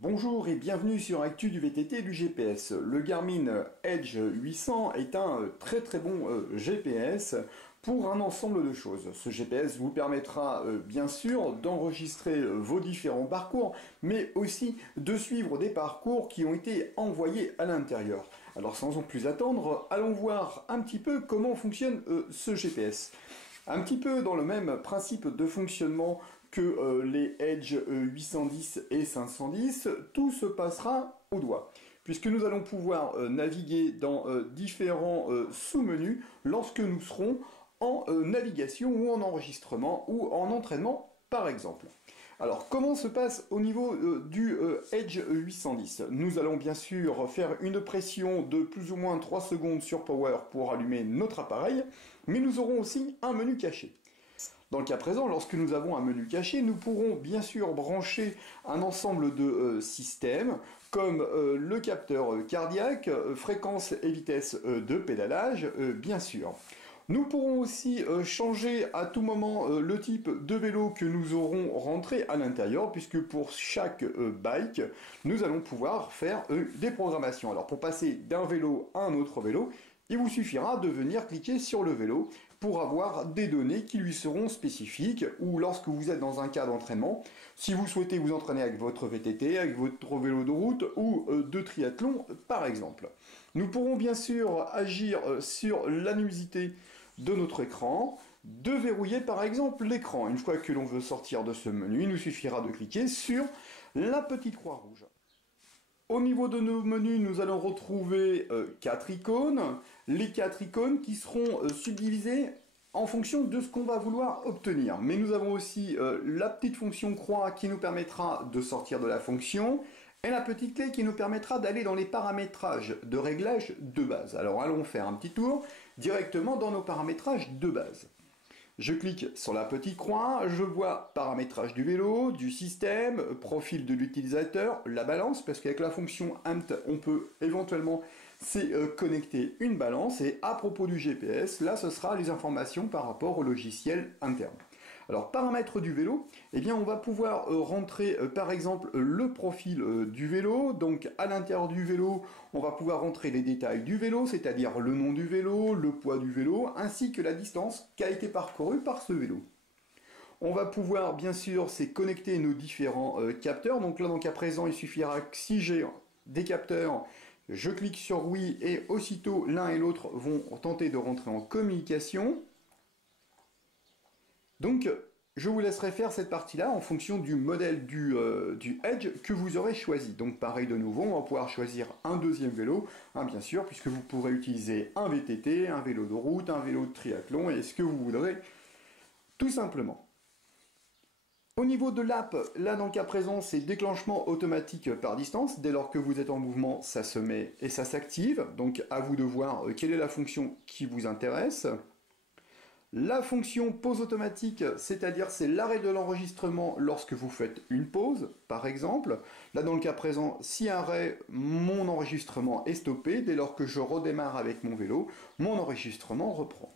Bonjour et bienvenue sur Actu du VTT et du GPS. Le Garmin Edge 800 est un très bon GPS pour un ensemble de choses. Ce GPS vous permettra bien sûr d'enregistrer vos différents parcours, mais aussi de suivre des parcours qui ont été envoyés à l'intérieur. Alors sans en plus attendre, allons voir un petit peu comment fonctionne ce GPS. Un petit peu dans le même principe de fonctionnement que les Edge 810 et 510, tout se passera au doigt, puisque nous allons pouvoir naviguer dans différents sous-menus lorsque nous serons en navigation ou en enregistrement ou en entraînement par exemple. Alors, comment se passe au niveau du Edge 810? Nous allons bien sûr faire une pression de plus ou moins 3 secondes sur Power pour allumer notre appareil, mais nous aurons aussi un menu caché. Dans le cas présent, lorsque nous avons un menu caché, nous pourrons bien sûr brancher un ensemble de systèmes comme le capteur cardiaque, fréquence et vitesse de pédalage, bien sûr. Nous pourrons aussi changer à tout moment le type de vélo que nous aurons rentré à l'intérieur, puisque pour chaque bike, nous allons pouvoir faire des programmations. Alors pour passer d'un vélo à un autre vélo, il vous suffira de venir cliquer sur le vélo pour avoir des données qui lui seront spécifiques, ou lorsque vous êtes dans un cas d'entraînement, si vous souhaitez vous entraîner avec votre VTT, avec votre vélo de route ou de triathlon par exemple. Nous pourrons bien sûr agir sur la luminosité de notre écran, de verrouiller par exemple l'écran. Une fois que l'on veut sortir de ce menu, il nous suffira de cliquer sur la petite croix rouge. Au niveau de nos menus, nous allons retrouver 4 icônes. Les 4 icônes qui seront subdivisées en fonction de ce qu'on va vouloir obtenir. Mais nous avons aussi la petite fonction croix qui nous permettra de sortir de la fonction et la petite clé qui nous permettra d'aller dans les paramétrages de réglage de base. Alors allons faire un petit tour directement dans nos paramétrages de base. Je clique sur la petite croix, je vois paramétrage du vélo, du système, profil de l'utilisateur, la balance, parce qu'avec la fonction AMT, on peut éventuellement connecter une balance. Et à propos du GPS, là, ce sera les informations par rapport au logiciel interne. Alors, paramètres du vélo, eh bien, on va pouvoir rentrer, par exemple, le profil du vélo. Donc, à l'intérieur du vélo, on va pouvoir rentrer les détails du vélo, c'est-à-dire le nom du vélo, le poids du vélo, ainsi que la distance qui a été parcourue par ce vélo. On va pouvoir, bien sûr, connecter nos différents capteurs. Donc là, à présent, il suffira que si j'ai des capteurs, je clique sur oui et aussitôt l'un et l'autre vont tenter de rentrer en communication. Donc, je vous laisserai faire cette partie-là en fonction du modèle du Edge que vous aurez choisi. Donc, pareil de nouveau, on va pouvoir choisir un deuxième vélo, bien sûr, puisque vous pourrez utiliser un VTT, un vélo de route, un vélo de triathlon, et ce que vous voudrez, tout simplement. Au niveau de l'app, là dans le cas présent, c'est déclenchement automatique par distance. Dès lors que vous êtes en mouvement, ça se met et ça s'active. Donc à vous de voir quelle est la fonction qui vous intéresse. La fonction pause automatique, c'est-à-dire c'est l'arrêt de l'enregistrement lorsque vous faites une pause, par exemple. Là dans le cas présent, si arrêt, mon enregistrement est stoppé. Dès lors que je redémarre avec mon vélo, mon enregistrement reprend.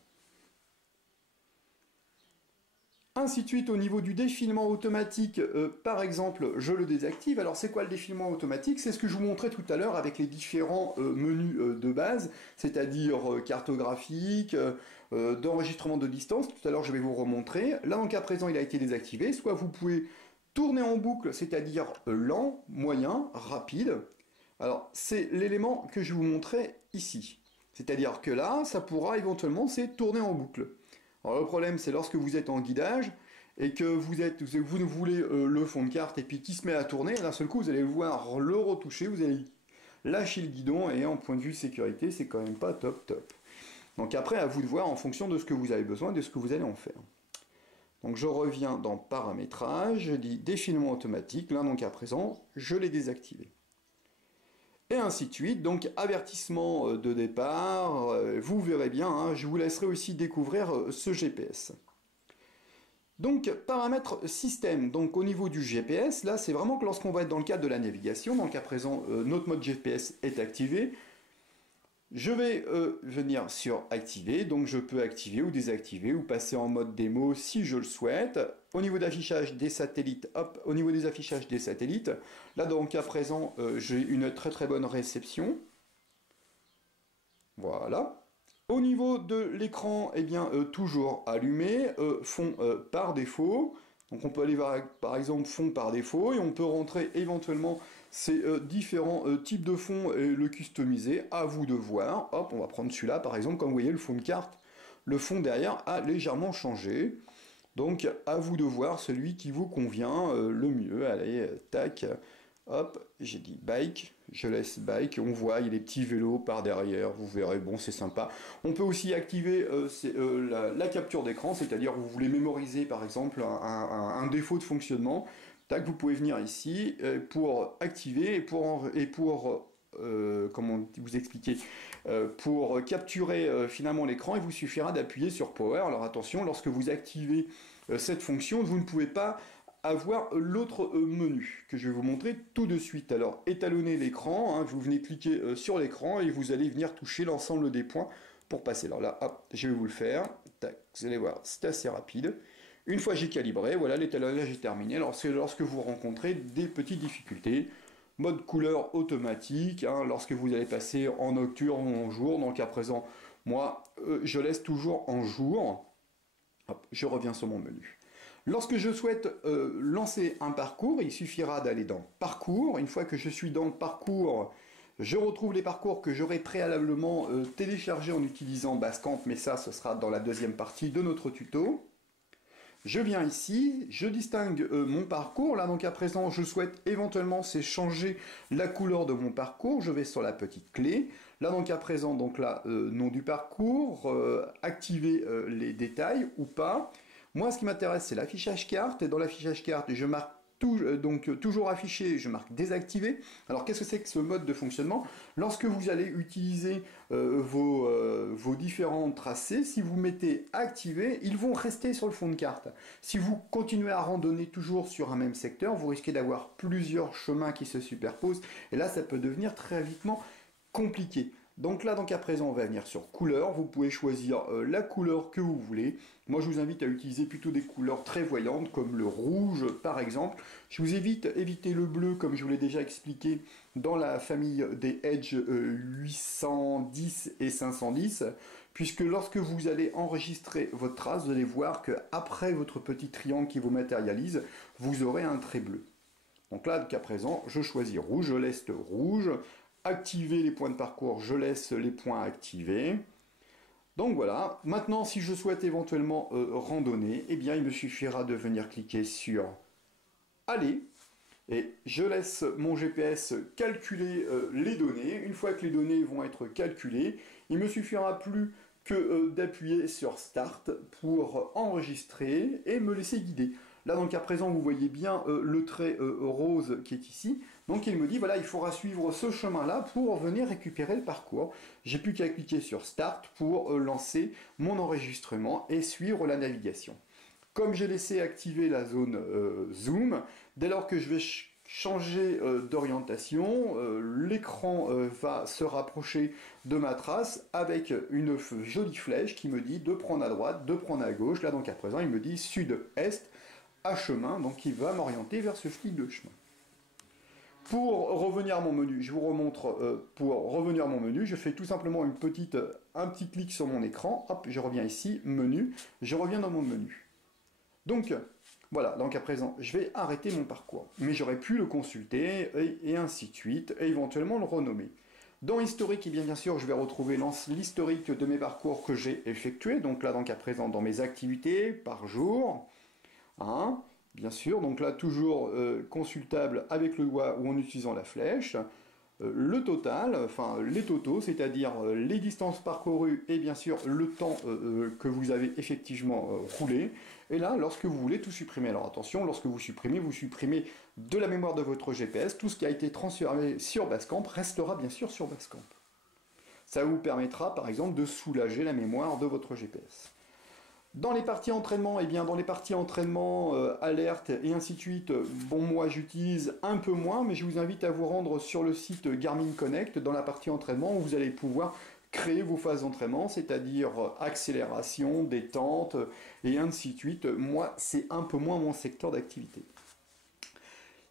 Ainsi de suite, au niveau du défilement automatique, par exemple, je le désactive. Alors c'est quoi le défilement automatique? C'est ce que je vous montrais tout à l'heure avec les différents menus de base, c'est-à-dire cartographique, d'enregistrement de distance. Tout à l'heure, je vais vous remontrer. Là, dans le cas présent, il a été désactivé. Soit vous pouvez tourner en boucle, c'est-à-dire lent, moyen, rapide. Alors, c'est l'élément que je vous montrais ici. C'est-à-dire que là, ça pourra éventuellement tourner en boucle. Alors le problème, c'est lorsque vous êtes en guidage et que vous voulez le fond de carte et puis qui se met à tourner, d'un seul coup, vous allez voir le retoucher, vous allez lâcher le guidon et en point de vue sécurité, c'est quand même pas top. Donc après, à vous de voir en fonction de ce que vous avez besoin, de ce que vous allez en faire. Donc je reviens dans paramétrage, je dis défilement automatique, là donc à présent, je l'ai désactivé. Et ainsi de suite, donc avertissement de départ, vous verrez bien, je vous laisserai aussi découvrir ce GPS. Donc paramètres système, donc au niveau du GPS, là c'est vraiment que lorsqu'on va être dans le cadre de la navigation, donc à présent notre mode GPS est activé, Je vais venir sur activer, donc je peux activer ou désactiver ou passer en mode démo si je le souhaite. Au niveau d'affichage des satellites, hop, au niveau des affichages des satellites, là donc à présent j'ai une très très bonne réception. Voilà. Au niveau de l'écran, eh bien toujours allumé, fond par défaut. Donc on peut aller voir par exemple fond par défaut et on peut rentrer éventuellement ces différents types de fonds et le customiser, à vous de voir. Hop, on va prendre celui-là par exemple, comme vous voyez le fond de carte, le fond derrière a légèrement changé. Donc à vous de voir celui qui vous convient le mieux. Allez, tac, hop, j'ai dit bike, je laisse bike, on voit, il y a les petits vélos par derrière, vous verrez, bon c'est sympa. On peut aussi activer la capture d'écran, c'est-à-dire vous voulez mémoriser par exemple un défaut de fonctionnement. Tac, vous pouvez venir ici pour activer et pour comment vous expliquer, pour capturer finalement l'écran, il vous suffira d'appuyer sur Power. Alors attention, lorsque vous activez cette fonction, vous ne pouvez pas avoir l'autre menu que je vais vous montrer tout de suite. Alors étalonnez l'écran, hein, vous venez cliquer sur l'écran et vous allez venir toucher l'ensemble des points pour passer. Alors là, hop, je vais vous le faire. Tac, vous allez voir, c'est assez rapide. Une fois j'ai calibré, voilà, l'étalonnage est terminé. Alors c'est lorsque vous rencontrez des petites difficultés. Mode couleur automatique, hein, lorsque vous allez passer en nocturne ou en jour. Donc à présent, moi, je laisse toujours en jour. Hop, je reviens sur mon menu. Lorsque je souhaite lancer un parcours, il suffira d'aller dans Parcours. Une fois que je suis dans Parcours, je retrouve les parcours que j'aurais préalablement téléchargés en utilisant Basecamp, mais ça, ce sera dans la deuxième partie de notre tuto. Je viens ici, je distingue mon parcours. Là, donc à présent, je souhaite éventuellement c'est changer la couleur de mon parcours. Je vais sur la petite clé. Là, donc à présent, donc là, nom du parcours, activer les détails ou pas. Moi, ce qui m'intéresse, c'est l'affichage carte. Et dans l'affichage carte, je marque toujours affiché, je marque désactivé. Alors, qu'est-ce que c'est que ce mode de fonctionnement? Lorsque vous allez utiliser vos différents tracés, si vous mettez activé, ils vont rester sur le fond de carte. Si vous continuez à randonner toujours sur un même secteur, vous risquez d'avoir plusieurs chemins qui se superposent. Et là, ça peut devenir très vitement compliqué. Donc là, donc à présent, on va venir sur couleur. Vous pouvez choisir la couleur que vous voulez. Moi, je vous invite à utiliser plutôt des couleurs très voyantes, comme le rouge, par exemple. Je vous invite à éviter le bleu, comme je vous l'ai déjà expliqué, dans la famille des Edge 810 et 510, puisque lorsque vous allez enregistrer votre trace, vous allez voir qu'après votre petit triangle qui vous matérialise, vous aurez un trait bleu. Donc là, qu'à présent, je choisis rouge, je laisse rouge. Activer les points de parcours, je laisse les points activés. Donc voilà, maintenant si je souhaite éventuellement randonner, eh bien il me suffira de venir cliquer sur Aller et je laisse mon GPS calculer les données. Une fois que les données vont être calculées, il me suffira plus que d'appuyer sur Start pour enregistrer et me laisser guider. Là donc à présent vous voyez bien le trait rose qui est ici. Donc il me dit voilà il faudra suivre ce chemin là pour venir récupérer le parcours. J'ai plus qu'à cliquer sur Start pour lancer mon enregistrement et suivre la navigation. Comme j'ai laissé activer la zone zoom, dès lors que je vais changer d'orientation, l'écran va se rapprocher de ma trace avec une jolie flèche qui me dit de prendre à droite, de prendre à gauche. Là donc à présent il me dit sud-est à chemin, donc il va m'orienter vers ce fil de chemin. Pour revenir à mon menu, je vous remontre, pour revenir à mon menu, je fais tout simplement un petit clic sur mon écran, hop, je reviens ici, menu, je reviens dans mon menu. Donc, voilà, donc à présent, je vais arrêter mon parcours, mais j'aurais pu le consulter, et ainsi de suite, et éventuellement le renommer. Dans historique, et bien sûr, je vais retrouver l'historique de mes parcours que j'ai effectués, donc là, donc à présent, dans mes activités par jour, hein, bien sûr, donc là toujours consultable avec le doigt ou en utilisant la flèche, le total, enfin les totaux, c'est-à-dire les distances parcourues et bien sûr le temps que vous avez effectivement roulé, et là lorsque vous voulez tout supprimer, alors attention, lorsque vous supprimez de la mémoire de votre GPS, tout ce qui a été transféré sur Basecamp restera bien sûr sur Basecamp. Ça vous permettra par exemple de soulager la mémoire de votre GPS. Dans les parties entraînement, eh bien dans les parties entraînement, alerte et ainsi de suite, bon moi j'utilise un peu moins, mais je vous invite à vous rendre sur le site Garmin Connect dans la partie entraînement où vous allez pouvoir créer vos phases d'entraînement, c'est-à-dire accélération, détente et ainsi de suite. Moi, c'est un peu moins mon secteur d'activité.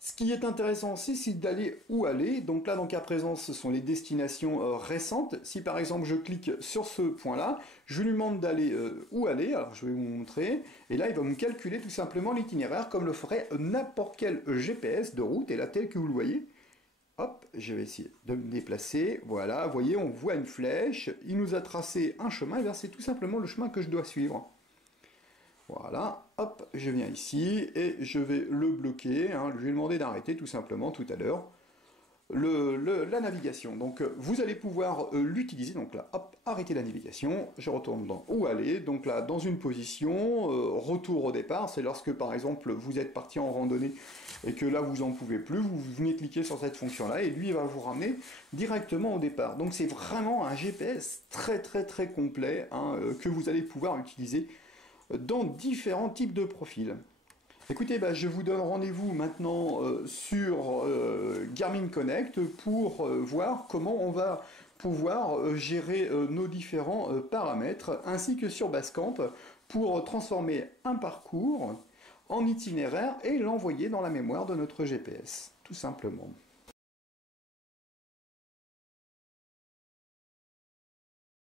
Ce qui est intéressant aussi, c'est d'aller où aller. Donc là, donc à présent, ce sont les destinations récentes. Si par exemple je clique sur ce point-là, je lui demande d'aller où aller. Alors je vais vous montrer. Et là, il va me calculer tout simplement l'itinéraire comme le ferait n'importe quel GPS de route. Et là, tel que vous le voyez, hop, je vais essayer de me déplacer. Voilà, vous voyez, on voit une flèche. Il nous a tracé un chemin. Et bien, c'est tout simplement le chemin que je dois suivre. Voilà, hop, je viens ici et je vais le bloquer. Hein, je vais demander d'arrêter tout simplement tout à l'heure la navigation. Donc vous allez pouvoir l'utiliser. Donc là, hop, arrêter la navigation. Je retourne dans où aller. Donc là, dans une position, retour au départ. C'est lorsque par exemple vous êtes parti en randonnée et que là vous en pouvez plus. Vous venez cliquer sur cette fonction-là et lui il va vous ramener directement au départ. Donc c'est vraiment un GPS très complet hein, que vous allez pouvoir utiliser dans différents types de profils. Écoutez, bah, je vous donne rendez-vous maintenant sur Garmin Connect pour voir comment on va pouvoir gérer nos différents paramètres, ainsi que sur Basecamp pour transformer un parcours en itinéraire et l'envoyer dans la mémoire de notre GPS, tout simplement.